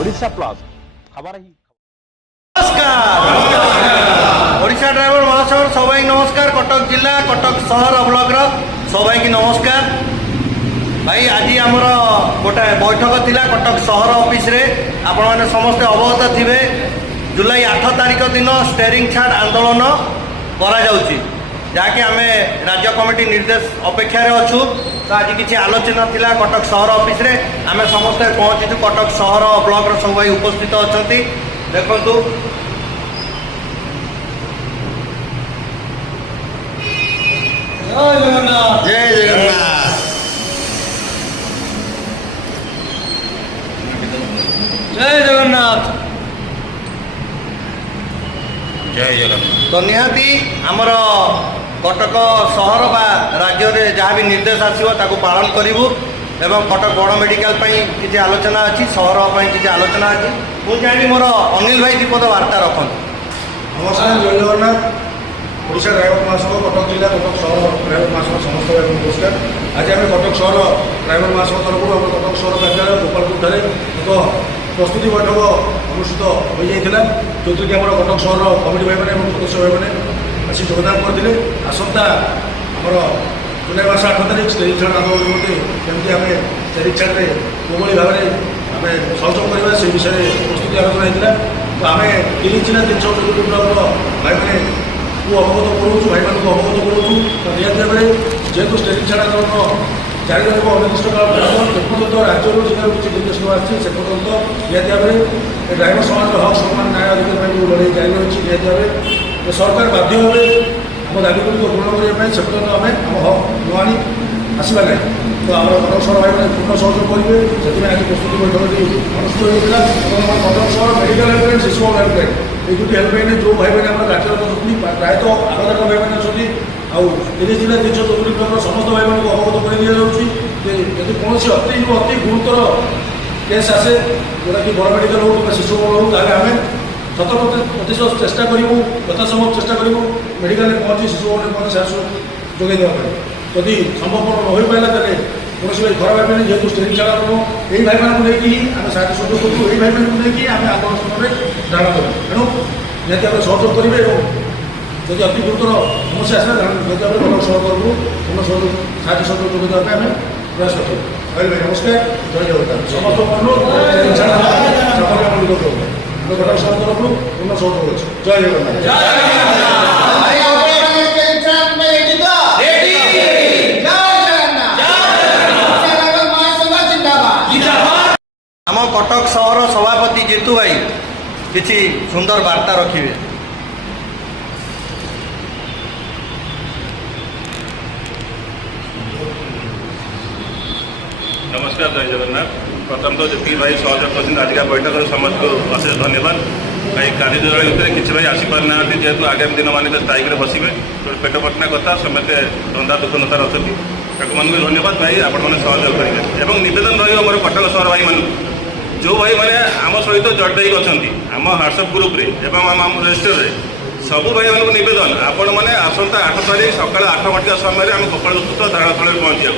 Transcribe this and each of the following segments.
Odisha plus खबर ही नमस्कार Odisha driver महासभा सबाई नमस्कार। कटक जिला कटक सहर ब्लॉक सबाई की नमस्कार। भाई आज आमर गोटे बैठक थिला कटक सहर ऑफिस रे आपण माने समस्त अवगत थिबे। जुलाई 8 तारिख दिन स्टेरिंग छाड़ आंदोलन करा जाउची जहाँकि आम राज्य कमिटी निर्देश अपेक्षा अच्छु। तो आज किसी आलोचना थिला कटक सहर ऑफिस रे आम समस्त पहुँचीचु। कटक सहर ब्लॉक सब भाई उपस्थित अच्छा देखु जय जगन्नाथ जय जगन्नाथ जय जगन्नाथ। तो निहाती आमर कटक सहर बा राज्य रे जहाँ भी निर्देश आसो ताकू पालन करूँ एवं कटक बड़ मेडिकल किसी आलोचना अच्छी सहर किसी आलोचना अच्छी। मुझे चाहिए मोर अनिल भाई दीपद वार्ता रखु। नमस्कार जय जगन्नाथ। ओडिशा ड्राइवर महासभा कटक जिला कटक सहर ड्राइवर महासभा समस्त भाई नमस्कार। आज आम कटक सहर ड्राइवर महासभा तरफ आम कटक सहर कार्यालय गोपालपुर एक प्रस्तुति बैठक अनुष्ठित हो जाता जो कि आम कटक सहर कमिटी भाई मैंने सदस्य भाई मैंने आसी योगदान करते। आसंता आमर जुलाई मास 8 तारिख स्टेरिंग छाड़ आंदोलन निमंते केमती आम स्टेरिंग छाड़े कोभली भाव में आम सहयोग करवा से विषय प्रस्तुति आलोचना होता। तो आम 3 जिला 300 ब्लॉक भाई मैंने अवगत करूँ भाई मान अवगत करूँ। तो निहती भाव में जेहेतु स्टेरिंग छाड़ आंदोलन जारी रही अनिर्दिष्ट काल पर्यटन राज्य जिले किसी निर्देश आसी से पर्यटन निहती भाव में ड्राइवर समाज हक सम्मान न्याय अधिकार लड़ाई जारी रही। निहती भाव में सरकार बाध्य भाव आम दाबीगुड़ी पूर्ण करने से पर्यटन आम आम हक न आनी आसवा ना। तो आम कटक सहर भाई मैंने पूर्ण सहयोग करेंगे से आज प्रस्तुति बैठक अनुष्ठित होता है। कटक सहर मेडिकल हेल्पलाइन शिशु हेल्पलाइन ये दुटी हेल्पलाइन जो भाई मैंने आम राज्य प्रायतः आगत भाई मैंने अच्छी आउ 30 जिला 364 ब्लॉक समस्त भाई मान अवगत कर यदि कौन अति गुरुतर केस आसे जोटा कि बड़ मेडिकल हो कि शिशु हो आम 100% चेष्टा करूँ यथासंभव चेष्टा करूँ मेडिकल पहुँची शिशु पहुँची साहस जोगे देवाई। जदि संभवपर न हो पाला तेरे कौन भाई खराब भाई जेहतु स्टेरिंग छाड़ा यही भाई मानक नहीं आम साहय सहयोग करूँ यही भाई मानक नहीं आम आंदोलन समय ध्यान करूँ तेणु निहती भाव सहयोग करेंगे। जदि अति गुरुतर समस्या आसला निहती भाव कटक सहर करूँ पूर्ण सहयोग साहय सहयोग जोगे देवाई आम प्रयास करूँ। भाई नमस्कार जय जगन्नाथ। समस्त अनुरोध कटक सहर तरफ पूर्ण सहयोग अच्छे। जय जगन्नाथ। आम कटक सहर सभापति जीतू भाई किसी सुंदर वार्ता रखिए। नमस्कार जय जगन्नाथ। प्रथम तो जी भाई सहयोग कर आज का बैठक समस्त को अशेष धन्यवाद। कहीं कार्यदल भितर किसी भाई आसीपार ना जेहतु आगामी दिन मान स्ट्राइक बसवे तो पेट पटना कथा समस्ते धंदा दुकानदार अच्छा मान धन्यवाद भाई आपण मैंने सहयोग करेंगे। और नवेदन रही कटक सहर भाई मान जो भाई मैंने आम सहित जड़ित होकर अच्छा आम ह्वाट्सअप ग्रुप आम रजिस्टर में सबू भाई मानक नवेदन आपण मैंने आसंता 8 तारिख सका 8 घंटा समय आम गोपालपुर धारणा स्थल पहुँचा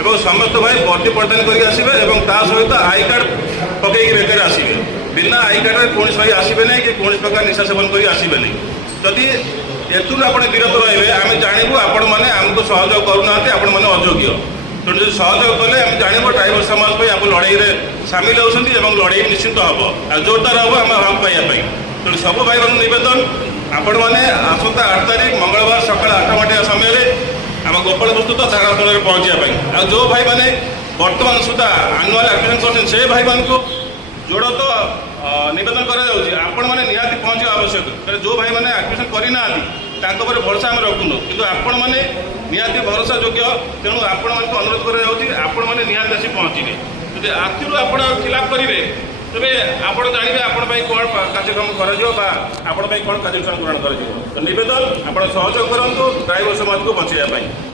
और समस्त भाई बर्दी प्रदान करके सहित आई कार्ड पकई बेकार आसवे बिना आई कार्ड में कौन भाई आसवे ना कि कौन प्रकार निशा सेवन कर आसवे नहीं। जदि एथुर आप विरत रहे आम जानू आपण मैंने आमको सहयोग करूना आपण मैंने अयोग्य। तेणु जो सहयोग कले आम जानव ड्राइवर समाज आप लड़ाई में सामिल होती लड़ाई निश्चित हम आ जोरदार हम आम हक पाइबापी। तेणु सब भाई मान नवेदन आपण मैंने आसंता 8 तारिख मंगलवार सका 8 घंटा समय आम गोपालपुर धारणा स्थल पहुँचापी आ जो भाई मैंने बर्तमान सुधा आनुआल आप्लिकेसन कर भाई मान को जोड़ तो नवेदन कर निहाती पहुँचा आवश्यक। जो भाई मैंने आप्लिकेसन करना पर भरोसा आम रखुन कि आपण मैंने निहाती भरोसा योग्य। तेणु आपण मान अनुरोध कर निहाती आसी पहुँचे जब आखिर आप खिलाफ करेंगे तेरे आप जानवे आपण कौन कार्यक्रम कर कौन कार्यक्रम ग्रहण कर। नवेदन आप सहयोग करूँ ड्राइवर समाज को बचाई।